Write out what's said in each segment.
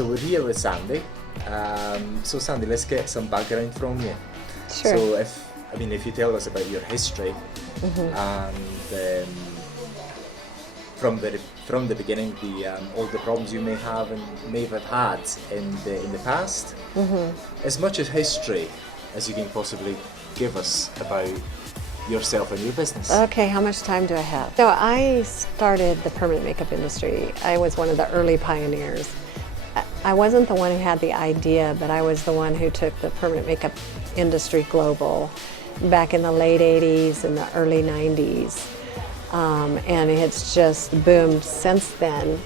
So we're here with Sandy. So Sandy, let's get some background from you. Sure. So if you tell us about your history, and from the beginning, all the problems you may have had in the past, as much as history as you can possibly give us about yourself and your business. Okay, how much time do I have? So I started the permanent makeup industry. I was one of the early pioneers. I wasn't the one who had the idea, but I was the one who took the permanent makeup industry global back in the late 80s and the early 90s. And it's just boomed since then.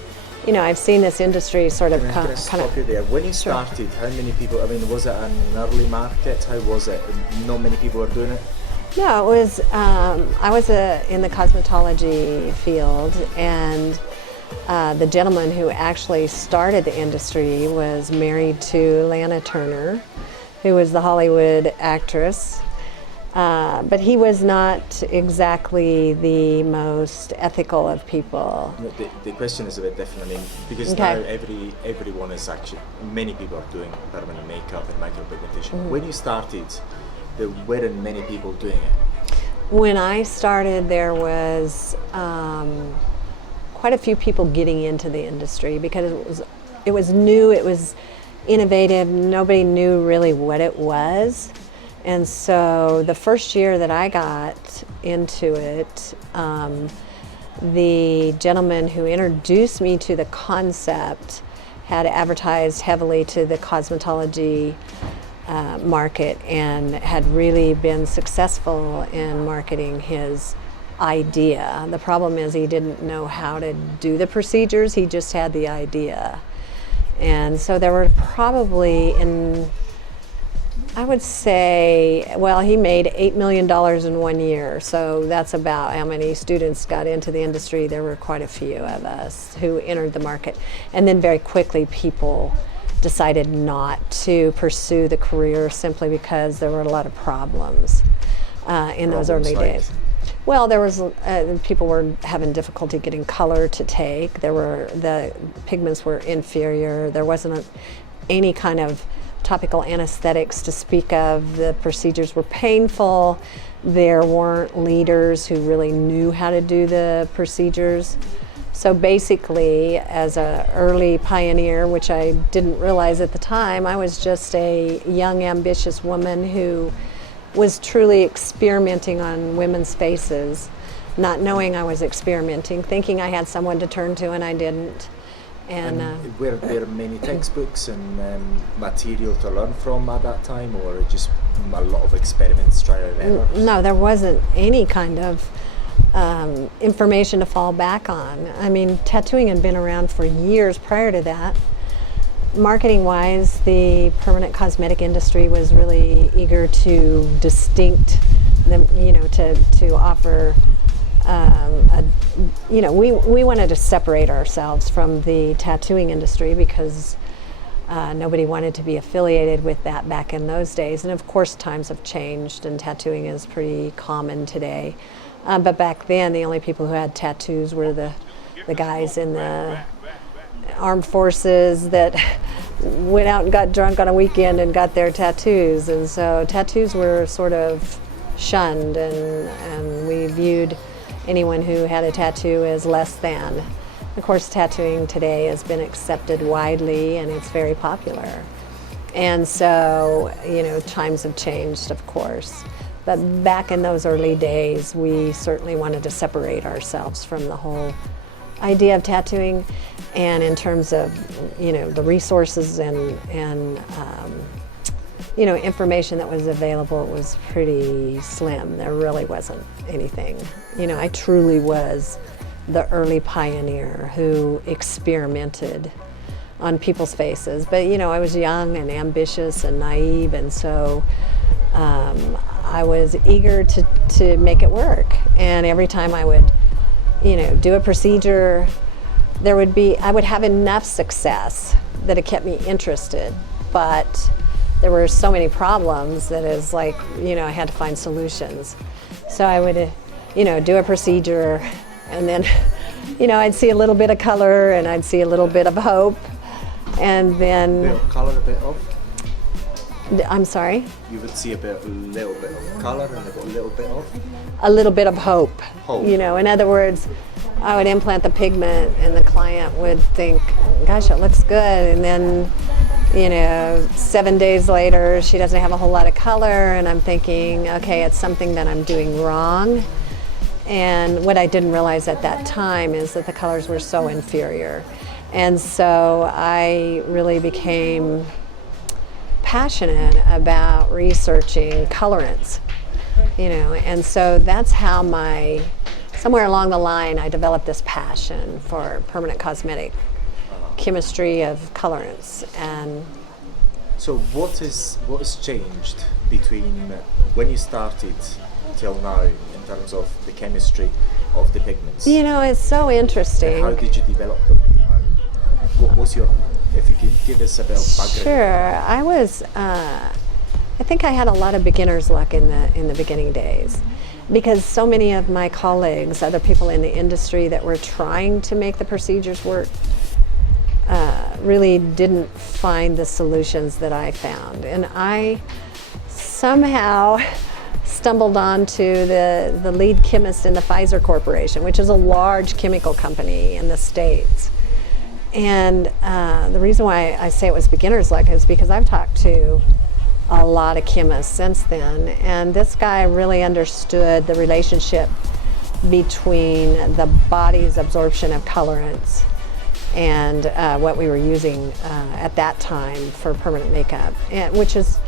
You know, I've seen this industry sort of kind of there. When you started, how many people, was it an early market? How was it? Not many people were doing it? No, it was, I was in the cosmetology field, and the gentleman who actually started the industry was married to Lana Turner, who was the Hollywood actress. But he was not exactly the most ethical of people. The question is a bit different, because now everyone is actually, many people are doing permanent makeup and micropigmentation. When you started, there weren't many people doing it. When I started, there was quite a few people getting into the industry because it was new, it was innovative, nobody knew really what it was. And so the first year that I got into it, the gentleman who introduced me to the concept had advertised heavily to the cosmetology market and had really been successful in marketing his idea. The problem is he didn't know how to do the procedures, he just had the idea. And so there were probably, I would say, well, he made $8 million in 1 year, so that's about how many students got into the industry. There were quite a few of us who entered the market. And then very quickly people decided not to pursue the career simply because there were a lot of problems in those early days. Well, there was people were having difficulty getting color to take. The pigments were inferior. There wasn't any kind of topical anesthetics to speak of. The procedures were painful. There weren't leaders who really knew how to do the procedures. So basically, as an early pioneer, which I didn't realize at the time, I was just a young, ambitious woman who was truly experimenting on women's faces, not knowing I was experimenting, thinking I had someone to turn to, and I didn't. And were there many textbooks and material to learn from at that time, or just a lot of experiments, trial and error? No, there wasn't any kind of information to fall back on. I mean, tattooing had been around for years prior to that. Marketing-wise, the permanent cosmetic industry was really eager to to offer. We wanted to separate ourselves from the tattooing industry because nobody wanted to be affiliated with that back in those days. And of course, times have changed, and tattooing is pretty common today. But back then, the only people who had tattoos were the guys in the armed forces that went out and got drunk on a weekend and got their tattoos. And so tattoos were sort of shunned, and we viewed anyone who had a tattoo as less than. Of course, tattooing today has been accepted widely, and it's very popular. And so, times have changed, of course. But back in those early days, we certainly wanted to separate ourselves from the whole idea of tattooing. And in terms of, the resources and information that was available, it was pretty slim. There really wasn't anything. I truly was the early pioneer who experimented on people's faces. But, I was young and ambitious and naive, and so I was eager to make it work. And every time I would, do a procedure, I would have enough success that it kept me interested, but there were so many problems that it's like, I had to find solutions. So I would, do a procedure, and then, I'd see a little bit of color and I'd see a little bit of hope. And A then, bit of colour, a bit of. I'm sorry? You would see a little bit of colour and a little bit of. A little bit of hope. Hope. You know, in other words, I would implant the pigment and the client would think, gosh, it looks good. And then, you know, 7 days later, she doesn't have a whole lot of color. And I'm thinking, okay, it's something that I'm doing wrong. And what I didn't realize at that time is that the colors were so inferior. And so I really became passionate about researching colorants, you know, and so that's how somewhere along the line I developed this passion for permanent cosmetic chemistry of colorants. And so what has changed between when you started till now in terms of the chemistry of the pigments? you know, it's so interesting. And how did you develop them? What was your, if you could give us a bit of background? Sure. I think I had a lot of beginner's luck in the beginning days, because so many of my colleagues, other people in the industry that were trying to make the procedures work, really didn't find the solutions that I found. And I somehow stumbled onto the lead chemist in the Pfizer Corporation, which is a large chemical company in the States. And the reason why I say it was beginner's luck is because I've talked to a lot of chemists since then, and this guy really understood the relationship between the body's absorption of colorants and what we were using at that time for permanent makeup, which is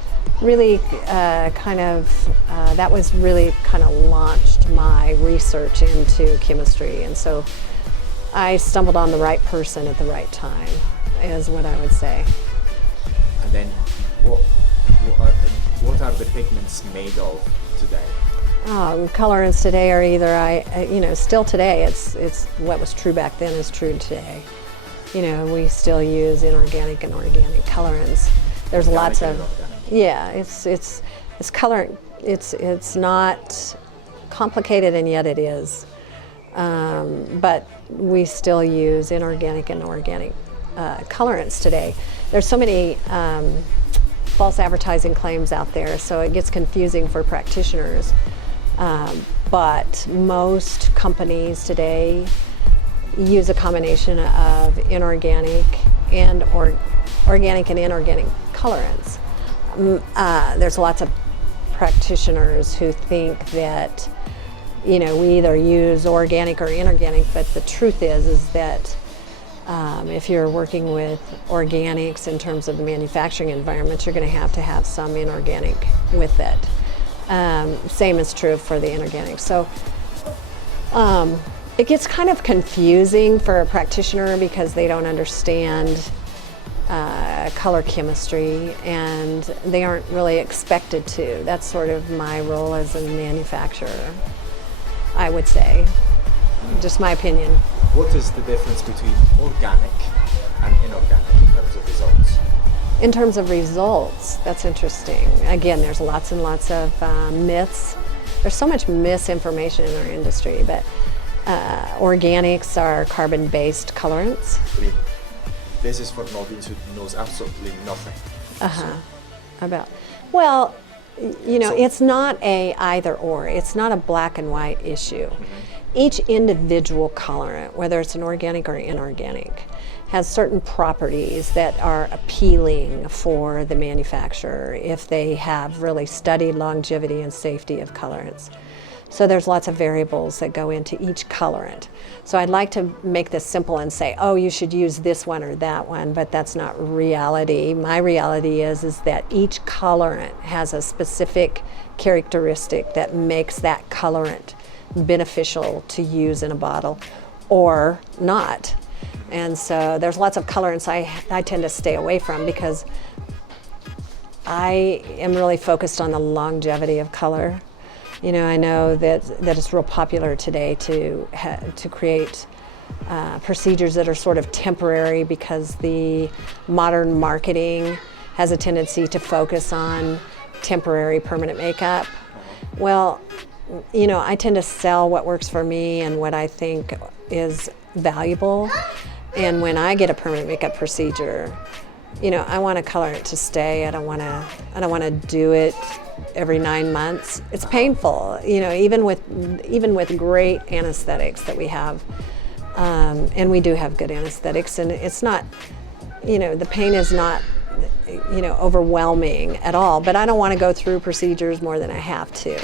really that was really kind of launched my research into chemistry. And so I stumbled on the right person at the right time, is what I would say. And then what are the pigments made of today? Colorants today are either, still today, it's what was true back then is true today. You know, we still use inorganic and organic colorants. There's lots of, yeah, it's colorant. It's not complicated, and yet it is. But we still use inorganic and organic colorants today. There's so many false advertising claims out there, so it gets confusing for practitioners. But most companies today use a combination of inorganic and organic and inorganic colorants. There's lots of practitioners who think that, you know, we either use organic or inorganic, but the truth is that if you're working with organics in terms of the manufacturing environment, you're going to have some inorganic with it. Same is true for the inorganic. So it gets kind of confusing for a practitioner because they don't understand color chemistry, and they aren't really expected to. That's sort of my role as a manufacturer, I would say. Just my opinion. What is the difference between organic and inorganic in terms of results? In terms of results, that's interesting. Again, there's lots and lots of myths. There's so much misinformation in our industry, but organics are carbon-based colorants. I mean, this is for an audience who knows absolutely nothing. Well, you know, it's not a either or. It's not a black and white issue. Each individual colorant, whether it's an organic or inorganic, has certain properties that are appealing for the manufacturer if they have really studied longevity and safety of colorants. So there's lots of variables that go into each colorant. So I'd like to make this simple and say, oh, you should use this one or that one, but that's not reality. My reality is that each colorant has a specific characteristic that makes that colorant beneficial to use in a bottle or not. And so there's lots of colorants I tend to stay away from because I am really focused on the longevity of color. You know, I know that it's real popular today to create procedures that are sort of temporary because the modern marketing has a tendency to focus on temporary permanent makeup. Well, you know, I tend to sell what works for me and what I think is valuable. And when I get a permanent makeup procedure, I want to color it to stay. I don't want to do it every 9 months. It's painful, even with great anesthetics that we have, and we do have good anesthetics, and it's not, the pain is not, overwhelming at all. But I don't want to go through procedures more than I have to.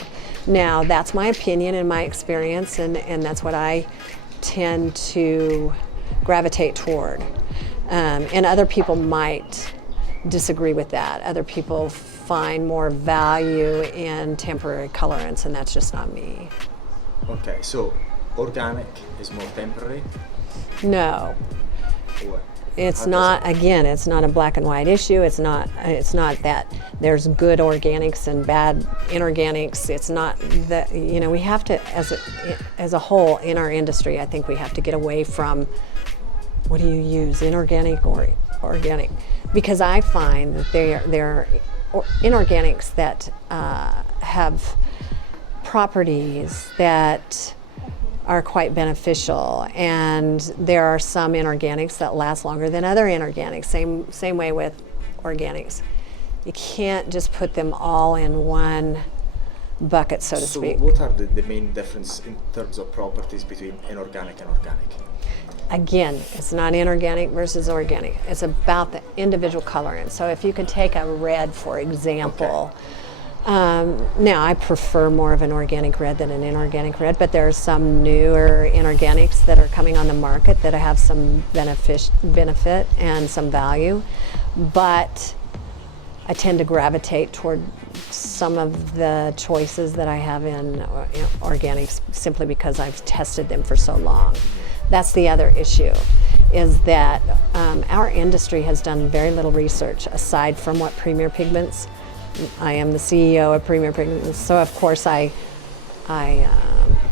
Now, that's my opinion and my experience, and that's what I tend to gravitate toward. And other people might disagree with that. Other people find more value in temporary colorants, and that's just not me. Okay, so organic is more temporary? No. Or It's not, again, it's not a black and white issue. It's not that there's good organics and bad inorganics. It's not that, we have to, as a whole in our industry, I think we have to get away from, what do you use, inorganic or organic? Because I find that there are inorganics that have properties that are quite beneficial, and there are some inorganics that last longer than other inorganics. Same way with organics. You can't just put them all in one bucket, so to speak. So what are the main difference in terms of properties between inorganic and organic? Again, it's not inorganic versus organic. It's about the individual colorant. So if you could take a red, for example. Okay. Now, I prefer more of an organic red than an inorganic red, but there are some newer inorganics that are coming on the market that have some benefit and some value. But I tend to gravitate toward some of the choices that I have in organics simply because I've tested them for so long. That's the other issue, is that our industry has done very little research aside from what Premier Pigments. I am the CEO of Premier Pigments, so of course I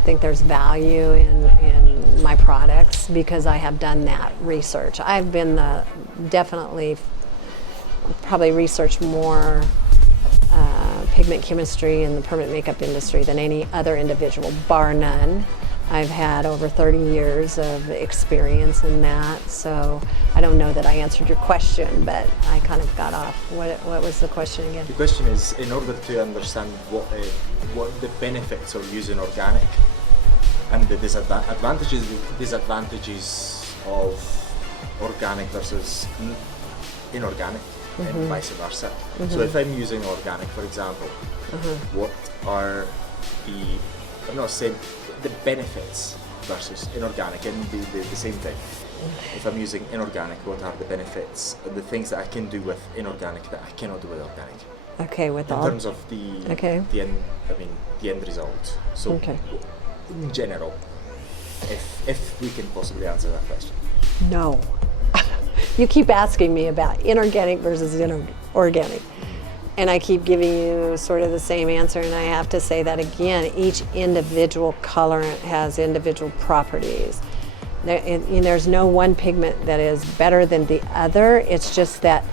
think there's value in my products because I have done that research. I've been definitely probably researched more pigment chemistry in the permanent makeup industry than any other individual, bar none. I've had over 30 years of experience in that, so I don't know that I answered your question, but I kind of got off. What was the question again? The question is, in order to understand what the benefits of using organic and the advantages and disadvantages of organic versus inorganic, and vice versa. So if I'm using organic, for example, what are I'm not saying the benefits versus inorganic, and the same thing. If I'm using inorganic, what are the benefits, the things that I can do with inorganic that I cannot do with organic? Okay, in terms of the end result. So in general, if we can possibly answer that question. No. You keep asking me about inorganic versus organic. And I keep giving you sort of the same answer, and I have to say that again, each individual colorant has individual properties. There's no one pigment that is better than the other. It's just that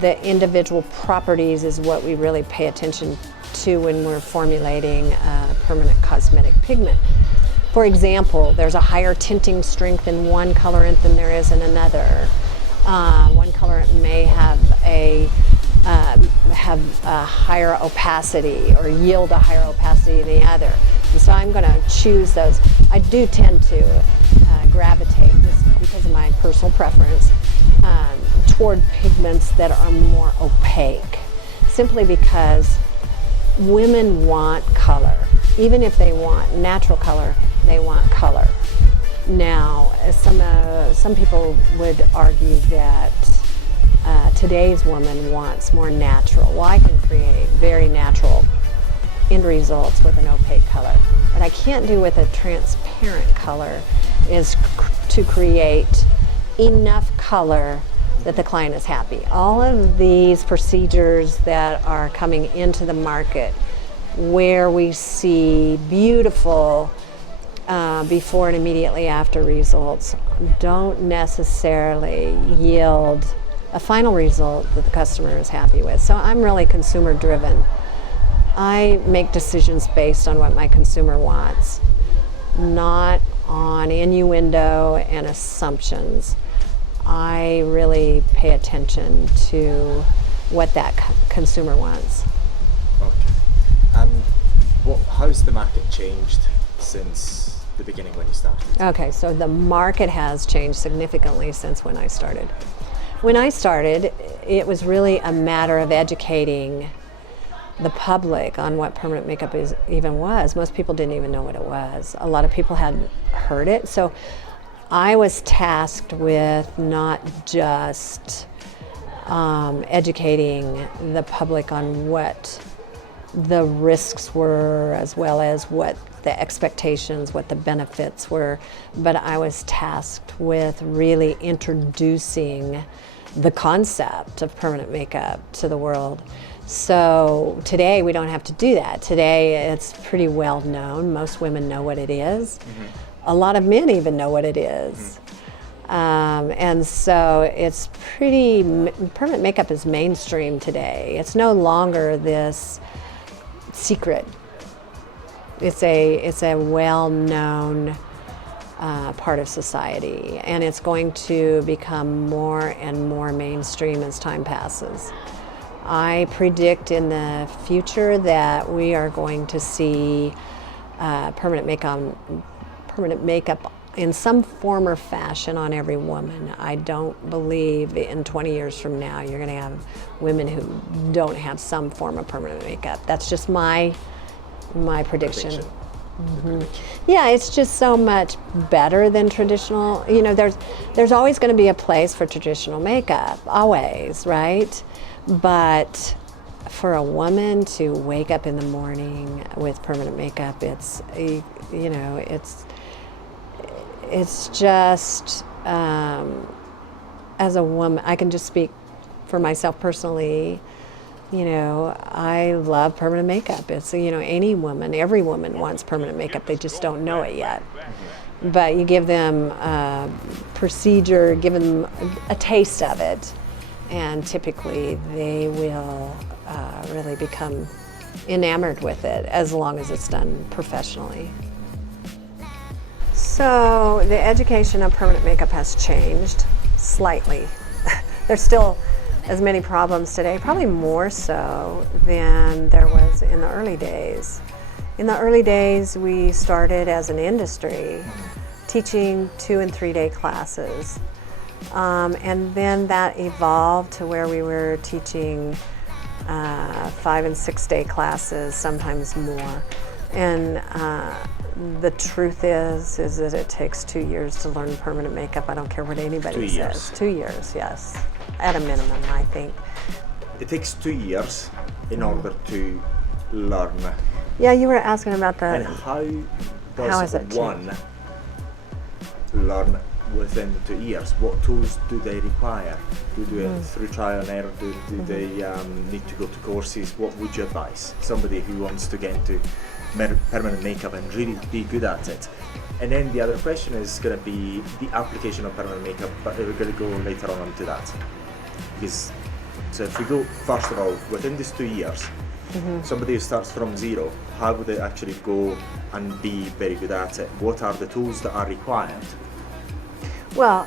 the individual properties is what we really pay attention to when we're formulating a permanent cosmetic pigment. For example, there's a higher tinting strength in one colorant than there is in another. One colorant may have a higher opacity or yield a higher opacity than the other. And so I'm going to choose those. I do tend to gravitate, just because of my personal preference, toward pigments that are more opaque, simply because women want color. Even if they want natural color, they want color. Now, some people would argue that today's woman wants more natural. Well, I can create very natural end results with an opaque color. What I can't do with a transparent color is to create enough color that the client is happy. All of these procedures that are coming into the market where we see beautiful before and immediately after results don't necessarily yield a final result that the customer is happy with. So I'm really consumer driven. I make decisions based on what my consumer wants, not on innuendo and assumptions. I really pay attention to what that consumer wants. Okay. And how's the market changed since the beginning when you started? Okay, so the market has changed significantly since when I started. When I started, it was really a matter of educating the public on what permanent makeup even was. Most people didn't even know what it was. A lot of people hadn't heard it. So I was tasked with not just educating the public on what the risks were, as well as what the expectations, what the benefits were, but I was tasked with really introducing the concept of permanent makeup to the world. So today we don't have to do that. Today it's pretty well known. Most women know what it is. Mm-hmm. A lot of men even know what it is. Mm-hmm. And so it's permanent makeup is mainstream today. It's no longer this secret. It's a well-known part of society, and it's going to become more and more mainstream as time passes. I predict in the future that we are going to see permanent makeup in some form or fashion on every woman. I don't believe in 20 years from now you're going to have women who don't have some form of permanent makeup. That's just my prediction. Mm-hmm. Yeah, it's just so much better than traditional. You know, there's always going to be a place for traditional makeup, always, right? But for a woman to wake up in the morning with permanent makeup, it's just, as a woman, I can just speak for myself personally. You know, I love permanent makeup. It's, any woman, every woman wants permanent makeup. They just don't know it yet. But you give them a procedure, give them a taste of it, and typically they will really become enamored with it as long as it's done professionally. So the education of permanent makeup has changed slightly. There's still as many problems today, probably more so than there was in the early days. In the early days, we started as an industry teaching 2 and 3 day classes. And then that evolved to where we were teaching 5 and 6 day classes, sometimes more. And the truth is that it takes 2 years to learn permanent makeup. I don't care what anybody says. 2 years, yes. At a minimum, I think. It takes 2 years in order to learn. Yeah, you were asking about the... And how does one learn within 2 years? What tools do they require? Do they do it through trial and error? Do they need to go to courses? What would you advise somebody who wants to get into permanent makeup and really be good at it? And then the other question is going to be the application of permanent makeup, but we're going to go later on to that. So if we go, first of all, within these 2 years, somebody who starts from zero, how would they actually go and be very good at it? What are the tools that are required? Well,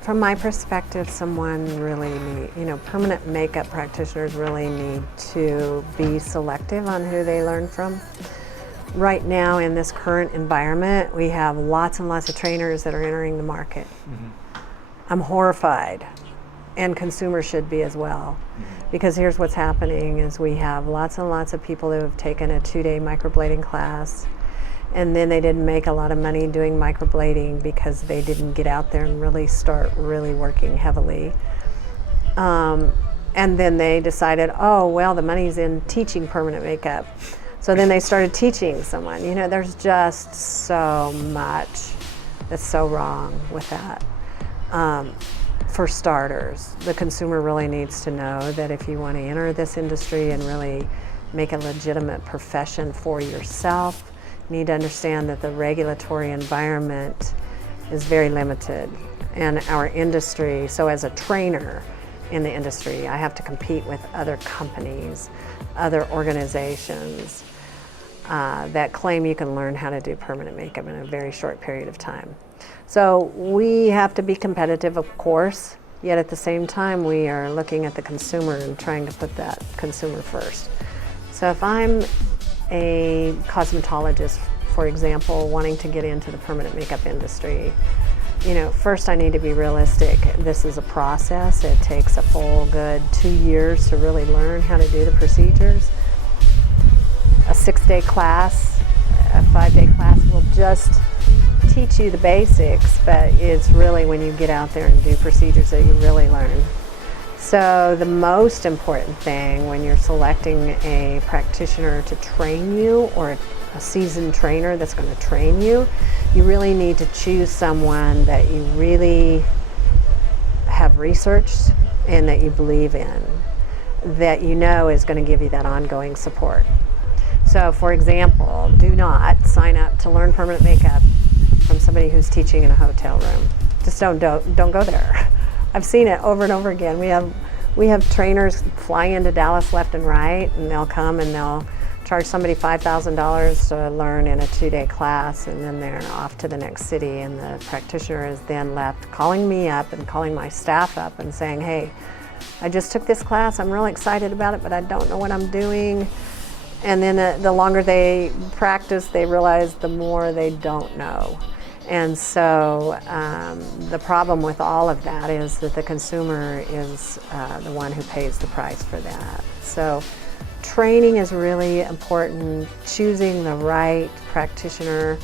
from my perspective, someone really permanent makeup practitioners really need to be selective on who they learn from. Right now, in this current environment, we have lots and lots of trainers that are entering the market. Mm-hmm. I'm horrified, and consumers should be as well. Mm-hmm. Because here's what's happening is we have lots and lots of people who have taken a 2-day microblading class, and then they didn't make a lot of money doing microblading because they didn't get out there and really start working heavily. And then they decided, oh, well, the money's in teaching permanent makeup. So then they started teaching someone. There's just so much that's so wrong with that. For starters, the consumer really needs to know that if you want to enter this industry and really make a legitimate profession for yourself, you need to understand that the regulatory environment is very limited. And our industry, so as a trainer in the industry, I have to compete with other companies, other organizations. that claim you can learn how to do permanent makeup in a very short period of time. So we have to be competitive, of course, yet at the same time we are looking at the consumer and trying to put that consumer first. So if I'm a cosmetologist, for example, wanting to get into the permanent makeup industry, first I need to be realistic. This is a process. It takes a full good 2 years to really learn how to do the procedures. A 6-day class, a 5-day class will just teach you the basics, but it's really when you get out there and do procedures that you really learn. So the most important thing when you're selecting a practitioner to train you, or a seasoned trainer that's going to train you, you really need to choose someone that you really have researched and that you believe in, that is going to give you that ongoing support. So for example, do not sign up to learn permanent makeup from somebody who's teaching in a hotel room. Just don't go there. I've seen it over and over again. We have trainers fly into Dallas left and right, and they'll come and they'll charge somebody $5,000 to learn in a 2-day class, and then they're off to the next city, and the practitioner is then left calling me up and calling my staff up and saying, hey, I just took this class, I'm really excited about it, but I don't know what I'm doing. And then the longer they practice, they realize the more they don't know. And so the problem with all of that is that the consumer is the one who pays the price for that. So training is really important. Choosing the right practitioner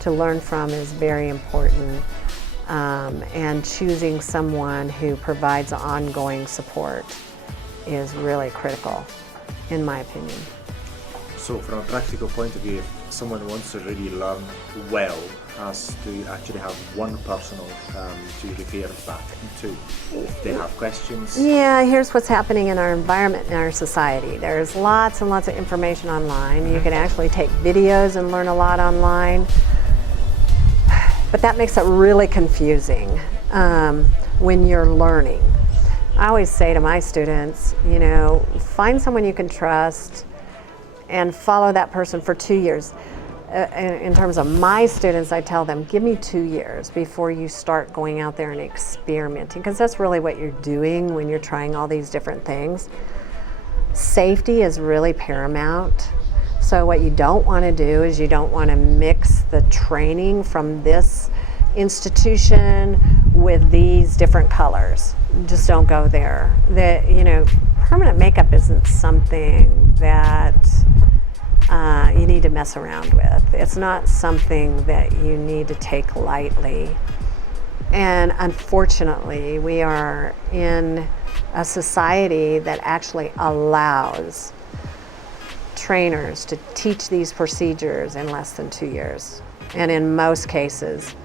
to learn from is very important. And choosing someone who provides ongoing support is really critical, in my opinion. So from a practical point of view, if someone wants to really learn well, has to actually have one personal to refer back to if they have questions. Yeah, here's what's happening in our environment, in our society. There's lots and lots of information online. You can actually take videos and learn a lot online, but that makes it really confusing when you're learning. I always say to my students, find someone you can trust and follow that person for 2 years. In terms of my students, I tell them, give me 2 years before you start going out there and experimenting, because that's really what you're doing when you're trying all these different things. Safety is really paramount. So what you don't want to do is you don't want to mix the training from this institution with these different colors. Just don't go there. Permanent makeup isn't something that you need to mess around with. It's not something that you need to take lightly. And unfortunately, we are in a society that actually allows trainers to teach these procedures in less than 2 years. And in most cases,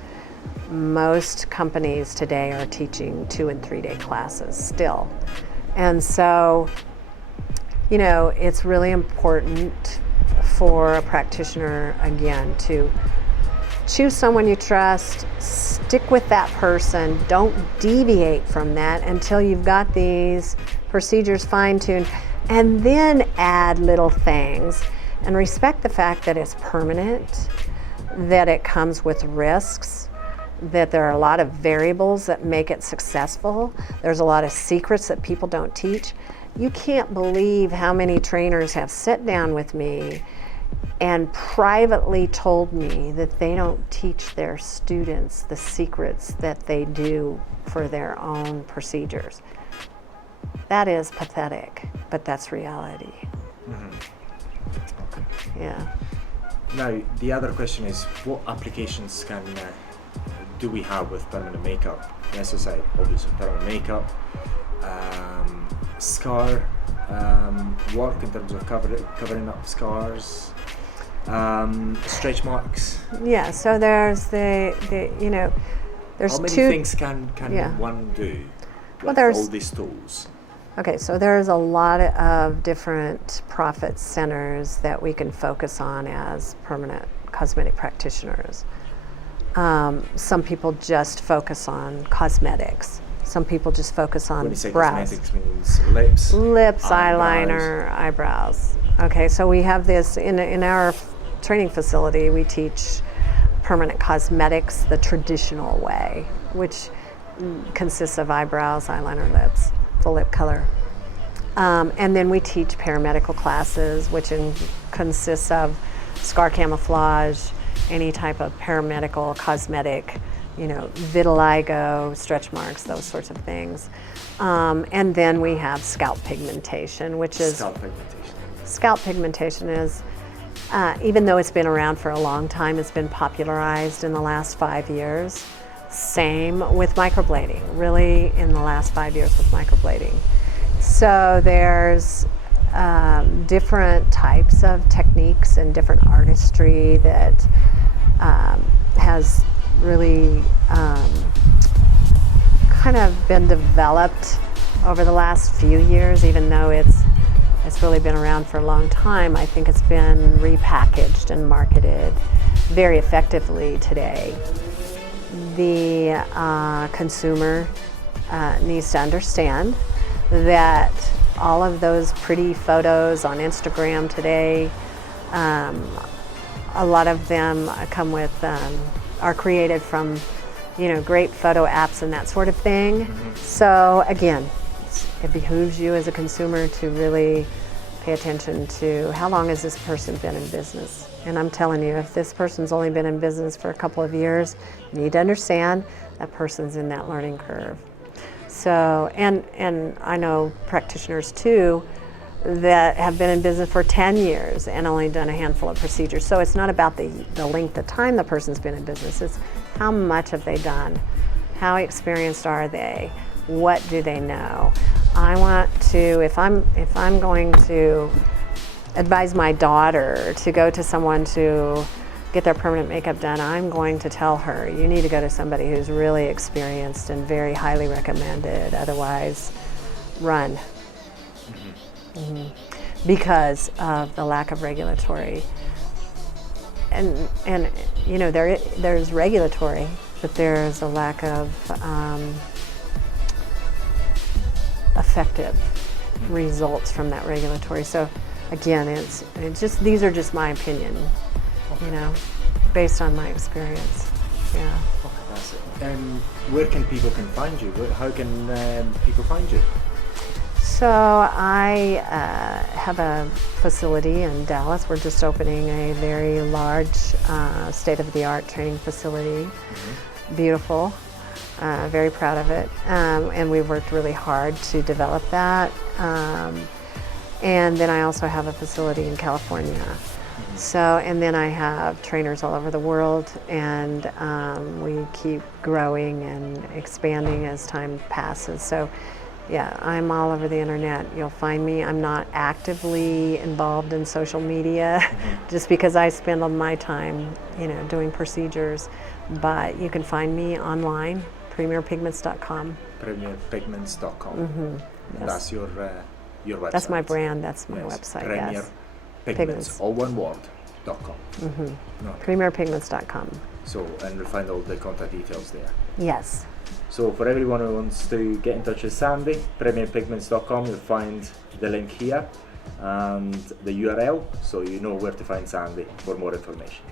most companies today are teaching 2- and 3-day classes still. And so, it's really important for a practitioner, again, to choose someone you trust, stick with that person, don't deviate from that until you've got these procedures fine-tuned, and then add little things and respect the fact that it's permanent, that it comes with risks, that there are a lot of variables that make it successful. There's a lot of secrets that people don't teach. You can't believe how many trainers have sat down with me and privately told me that they don't teach their students the secrets that they do for their own procedures. That is pathetic, but that's reality. Okay. Yeah. Now, the other question is, what applications do we have with permanent makeup? As I say, obviously permanent makeup, scar work in terms of covering up scars, stretch marks. Yeah, so there's there's How many two things can one do with there's all these tools? Okay, so there's a lot of different profit centers that we can focus on as permanent cosmetic practitioners. Some people just focus on cosmetics. Some people just focus on when you say brows. cosmetics, means lips, Eyeliner, eyebrows. Okay, so we have this in our training facility, we teach permanent cosmetics the traditional way, which consists of eyebrows, eyeliner, lips, full lip color. And then we teach paramedical classes, which consists of scar camouflage, any type of paramedical cosmetic, vitiligo, stretch marks, those sorts of things. And then we have scalp pigmentation, which is... Scalp pigmentation is, even though it's been around for a long time, it's been popularized in the last 5 years. Same with microblading, really in the last 5 years with microblading. So there's different types of techniques and different artistry that has really kind of been developed over the last few years, even though it's really been around for a long time. I think it's been repackaged and marketed very effectively today. The consumer needs to understand that all of those pretty photos on Instagram today, a lot of them come with, are created from, great photo apps and that sort of thing. Mm-hmm. So again, it behooves you as a consumer to really pay attention to how long has this person been in business. And I'm telling you, if this person's only been in business for a couple of years, you need to understand that person's in that learning curve. So, and I know practitioners too that have been in business for 10 years and only done a handful of procedures. So it's not about the length of time the person's been in business, it's how much have they done, how experienced are they, what do they know. I want to, if I'm going to advise my daughter to go to someone to get their permanent makeup done, I'm going to tell her, you need to go to somebody who's really experienced and very highly recommended, otherwise run. Mm-hmm. Mm-hmm. Because of the lack of regulatory. And there's regulatory, but there's a lack of effective results from that regulatory. So again, it's just, these are just my opinion, based on my experience. Yeah. Okay, that's it. And where can people find you? How can people find you? So I have a facility in Dallas. We're just opening a very large state-of-the-art training facility. Mm-hmm. Beautiful. Very proud of it. And we've worked really hard to develop that. And then I also have a facility in California. Mm-hmm. So, and then I have trainers all over the world, and we keep growing and expanding as time passes. So yeah, I'm all over the internet. You'll find me. I'm not actively involved in social media, mm-hmm. just because I spend all my time, doing procedures. But you can find me online, premierpigments.com. Premierpigments.com. Mm-hmm. Yes. That's your website. That's my brand. That's my website. Premier yes. Pigments, all one word, .com. Mm-hmm. Okay. Premierpigments.com. So, and you'll find all the contact details there. Yes. So for everyone who wants to get in touch with Sandy, premierpigments.com, you'll find the link here and the URL, so you know where to find Sandy for more information.